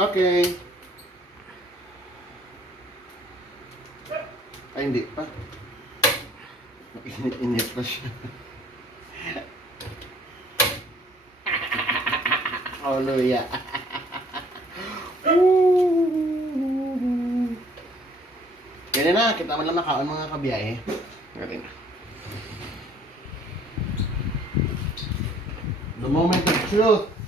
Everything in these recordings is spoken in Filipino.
Okay. Ay, hindi pa. Init-init pa siya. Hallelujah. Ganyan na, kita mo lang makaon mga kabiyahe. Ganyan na. The moment of truth.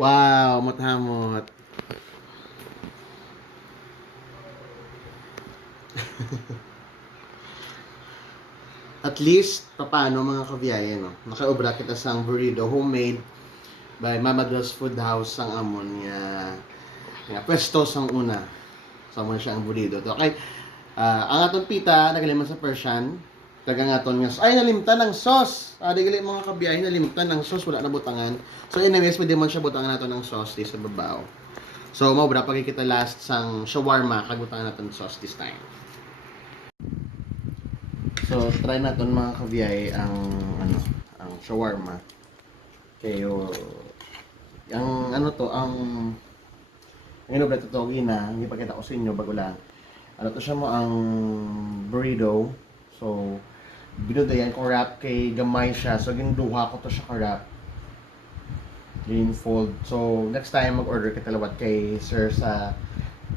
Wow, muthamot. At least, paano mga kabiyahe, no? Nakaobra kita sa burrito, homemade by Mama Dros Food House ang amon nga nga pwesto sang una. Sa muna siya ang burrito. To kay ah, ang aton pita nagaliman sa Persian. Taga nga aton nga ay nalimtan ng sauce. Ah, di gali mga kabiyahe nalimtan ng sauce wala na butangan. So anyways, pwede man siya butangan nato ng sauce di sa babaw. So mao bra pag kita last sang shawarma kag butangan nato ng sauce this time. So try naton mga kabiyahe ang ano, ang shawarma. Kayo ang ano to, ang ang ino to to na, hindi pa kita ko sa inyo bago lang. Ano to siya mo ang burrito. So binudayan ko wrap kay gamay siya. So ginduha ko to siya ka wrap. Green fold. So next time mag-order kita lawat kay Sir sa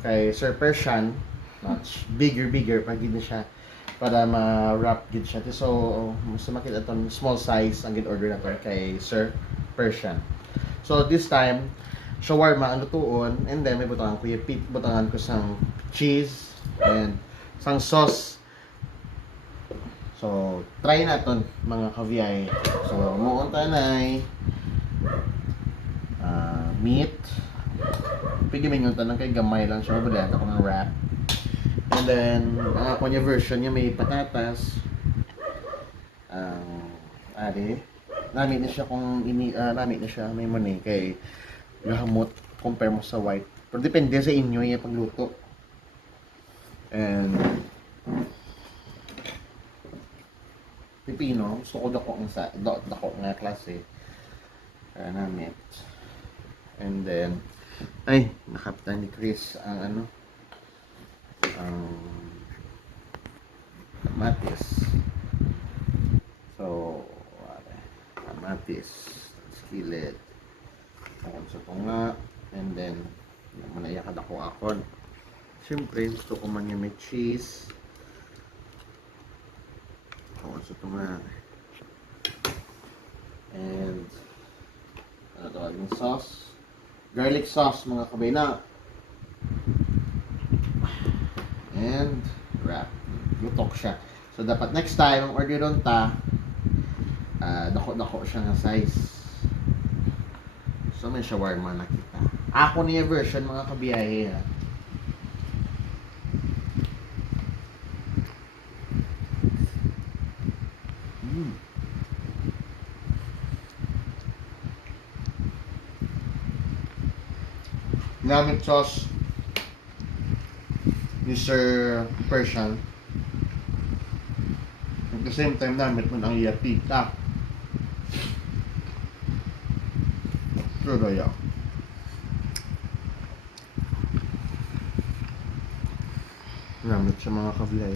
kay Sir Persian. Much bigger bigger pag gid siya para ma-wrap gid siya. So mas makita ton small size ang gin-order na to kay Sir Persian. So this time, shawarma ang lutuon and then may butangan ko yung pit, butangan ko sang cheese and sang sauce. So, try naton mga kaviyay. So, muon tanay ah meat. Pwede man yung tanong kay gamay lang siya. Mabulat ako ng wrap. And then, ang ako niya version niya may patatas. Ang ari. Namit na siya kung ini uh, namit na siya may money kay gahamot compare mo sa white. Pero depende sa inyo yung pagluto. And pipino, gusto ko dako ang sa dako, nga klase. Kaya namit. And then ay, nakaptan ni Chris ang ano ang kamatis. So. Kamatis, skillet, tungkol sa tunga, and then, manayakad ako akon. Siyempre, gusto ko man yung may cheese. Tunga. And, ano tawag yung sauce? Garlic sauce, mga kabayna. And, wrap. Lutok siya. So, dapat next time, ang order doon ta, ah, dako-dako siya nga size. So, may shawarma na kita. Ako niya version, mga kabiyahe. ha. Gamit sauce ni Persian. At the same time, namit mo ang yapita. Pero yeah. Namit sa mga kablay.